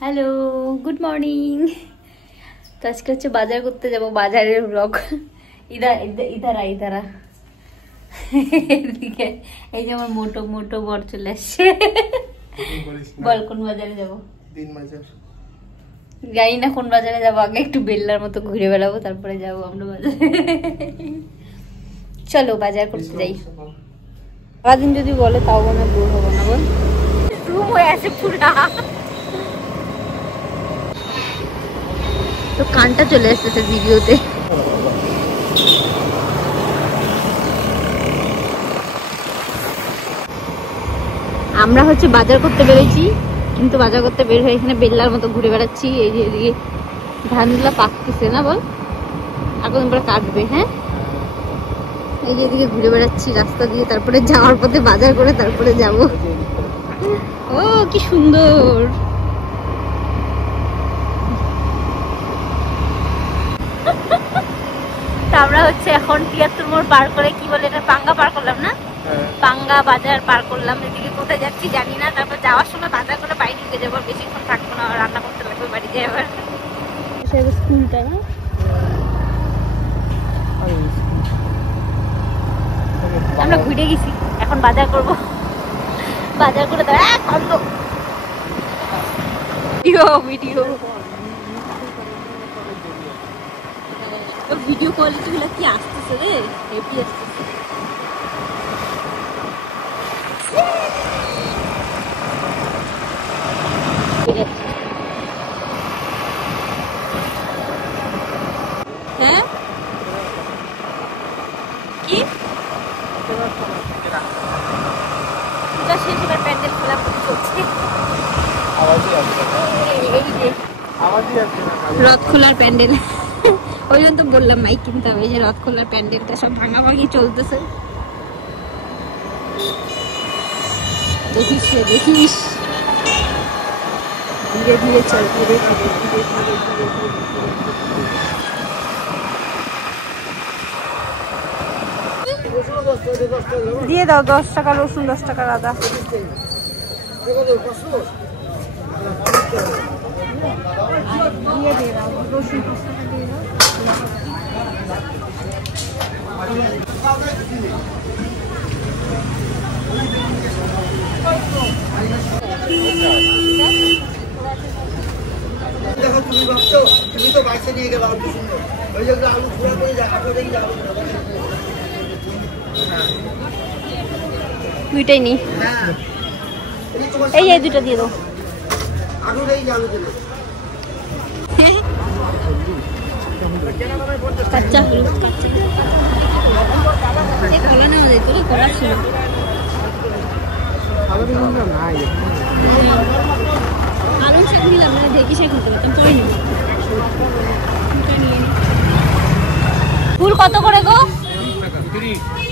Hello, good morning. তো আজকে হচ্ছে বাজার করতে যাব, বাজারের ব্লগ। ইধারা এদিকে এই যে আমার মোটো মোটো বর চলে আসছে। বল কোন বাজারে যাব? জানি না কোন বাজারে যাবো, আগে একটু বেল্লার মতো ঘুরে বেড়াবো, তারপরে যাবো আমরা বাজারে। চলো বাজার করতে যাই। সারাদিন যদি বলে তাও মনে দূর হবো না, বল রুম হয়ে আছে পুরা। তো কানটা চলে আসতেছে ভিডিওতে। আমরা হচ্ছে বাজার করতে বেরোইছি, কিন্তু বাজার করতে বের হয়ে এখানে বেল্লার মতো ঘুরে বেড়াচ্ছি। এই যে এদিকে ধানগুলা পাকতেছে না, বল আর কদিন পরে কাটবে। হ্যাঁ, এই যে এদিকে ঘুরে বেড়াচ্ছি রাস্তা দিয়ে, তারপরে যাওয়ার পথে বাজার করে তারপরে যাব। ও কি সুন্দর। আমরা হচ্ছে এখন ৭৩ মোড় পার করে, কি বলে এটা, পাঙ্গা পার করলাম না, পাঙ্গা বাজার পার করলাম। এদিকে কোথায় যাচ্ছি জানি না। তারপর যাওয়ার সময় বাজার করে বাড়ি ঢুকে যাবো, বেশিক্ষণ থাকবো না, রান্না করতে লাগবে বাড়িতে। আবার স্কুলটা না, আমরা ঘুরে গেছি, এখন বাজার করব। বাজার করে ভিডিও ভিডিও কোয়ালিটি গুলো কি আসতেছে রে, হেভি আসতেছে। হ্যাঁ কি শেষ, এবার প্যান্ডেল খোলা চলছে। রথ খোলার প্যান্ডেল, ওই জন্য তো বললাম মাইক কিনতে হবে। যে রথ খোলার প্যান্ডেলটা সব ভাঙাভাঙি চলতেছে, দেখিস দেখিস। ধীরে ধীরে চল, ধীরে ধীরে ধীরে ধীরে দিয়ে দাও। 10 টাকা রসুন, 10 টাকা আদা। দিয়ে দিয়ে দাও রসুন, 10 টাকা দিয়ে দাও। দেখো তুমি ভাবছো, তুমি তো বাইসে নিয়ে গেলে অল্প সুন্দর ওই জায়গায় আলু পুরা করে দেখা করেই যাবো। দুইটাই নি, এই দুইটা দিয়ে দাও। আলুটাই আলু দিল কাঁচা হলুদ, কাঁচা কলা নেওয়া যায় তো, কলা ছিল। আলু শাক নিলাম না, দেখি শাক নিতে পারতাম, পরে নিব। ফুল কত করে গো?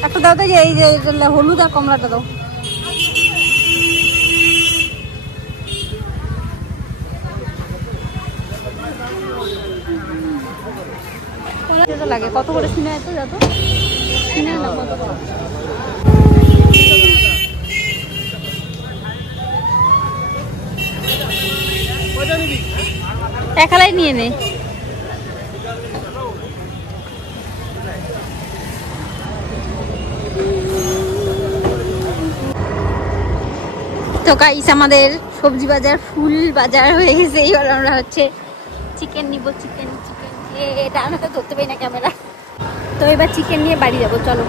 একটা দাও তো, এই যে হলুদ আর কমলাটা দাও। লাগে কত করে কিনে, এত যত কিনে না কত করে। একালাই নিয়ে নে। তো গাইস, আমাদের সবজি বাজার ফুল বাজার হয়ে গেছে। এইবার আমরা হচ্ছে চিকেন নিব। চিকেন এটা আমি তো ধরতে পারি না ক্যামেরা। তো এবার চিকেন নিয়ে বাড়ি যাবো, চলো।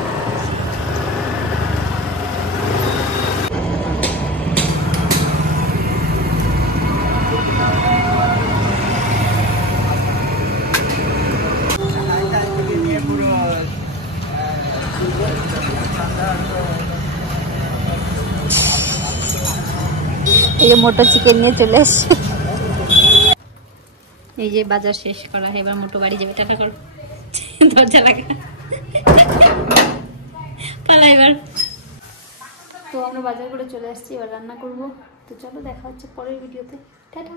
এই যে মোটো চিকেন নিয়ে চলে আসছে। এই যে বাজার শেষ করা, এবার মোটো বাড়ি যাবে। টাটা করো, দরজা লাগা পালা এবার। তো আমরা বাজার করে চলে আসছি, এবার রান্না করবো। তো চলো দেখা হচ্ছে পরের ভিডিওতে। টাটা।